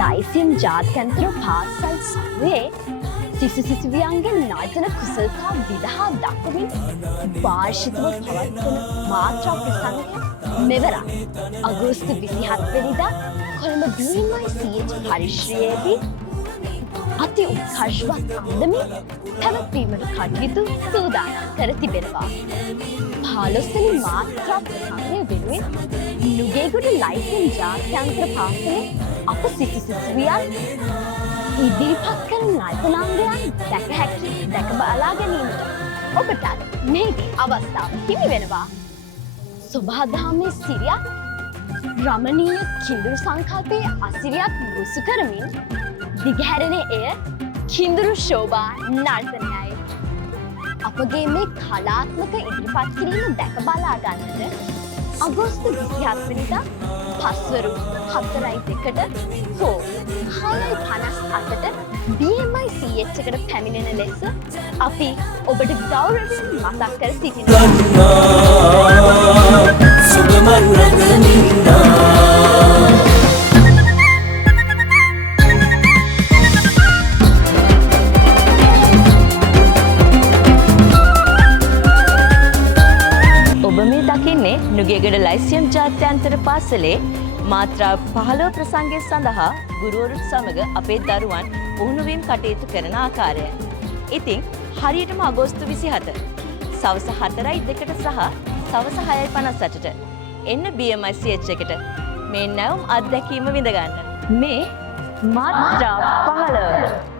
ලයිසින් ජාත්‍යන්තර පාසල් සමයේ සිසු සිසුවියන්ගේ නර්තන කුසලතා විදහා දක්වමින් වාර්ෂිකව පවත්වන මාත්‍රා ප්‍රසංගය මෙවරක් අගෝස්තු 27 වෙනිදා කොළඹ BMICH පරිශ්‍රයේදී අති උත්කර්ෂවත් අන්දමින් පැවැත්වීමට කටයුතු සූදානම් කර තිබෙනවා. 15 වෙනි මාත්‍රා ප්‍රසංගය වෙනුවෙන් නුගේගොඩ ලයිසින් ජාත්‍යන්තර පාසලේ අප සිසු සිසුවියන් ඉදිරිපත් කරන නර්තනාංගයන් දැක බලා ගැනීමට ඔබට මෙහිදී අවස්ථාව හිමි වෙනවා. සොබාදහමේ සිරියක් රමණීය කිඳුරු සංකල්පයේ අසිරියක් මුසු කරමින් දිගහැරෙන එය කිඳුරු ශෝභා නර්තනයයි. අපගේ මේ කලාත්මක ඉදිරිපත් කිරීම දැක බලා ගන්නට අගෝස්තු 27 වෙනිදා පස්වරු 4:02ට හෝ 6:58ට BMICH එකට පැමිණෙන ලෙස අපි ඔබට ගෞරවයෙන් මතක් කර සිටිනවා. ඔබ මේ දකින්නේ නුගේගොඩ ලයිසියම් ජාත්‍යන්තර පාසලේ මාත්‍රා 15 ප්‍රසංගය සඳහා ගුරුවරුත් සමග අපේ දරුවන් පුහුණුවීම් කටයුතු කරන ආකාරය. ඉතින් හරියටම අගෝස්තු 27 සවස 4:02ට සහ සවස 6:58ට එන්න BMICH එකට මේ නැවුම් අත්දැකීම විඳ ගන්න. මේ මාත්‍රා